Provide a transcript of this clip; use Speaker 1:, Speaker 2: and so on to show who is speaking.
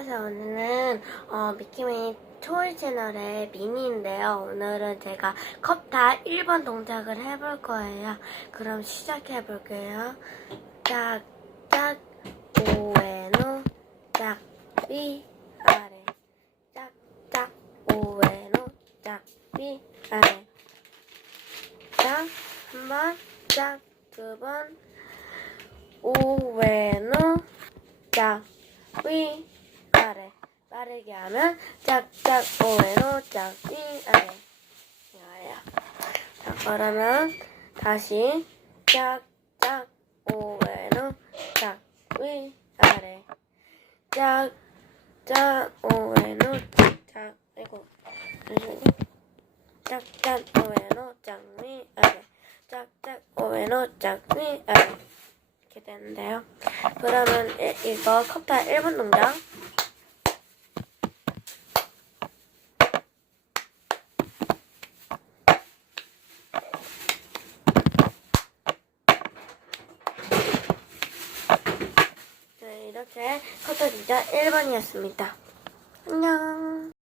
Speaker 1: 그래서 오늘은 어, 미키미 초월 채널의 미니인데요. 오늘은 제가 컵다 1번 동작을 해볼 거예요. 그럼 시작해 볼게요. 짝, 짝, 오에노, 짝, 위, 아래. 짝, 짝, 오에노, 짝, 위, 아래. 짝, 한 번, 짝, 두 번, 오에노, 짝, 위, 아래. 빠르게 하면 짝짝 오에노 짝위 아래. 이거예요. 자, 그러면 다시 짝짝 오에노 짝위 아래. 짝짝 오에노 짝 아이고 잠시만요. 짝짝 오에노 짝위 아래. 짝짝 오에노 짝위 아래. 이렇게 되는데요. 그러면 이- 이거 컵타 1분 동작. 이렇게 진짜 1번이었습니다. 안녕.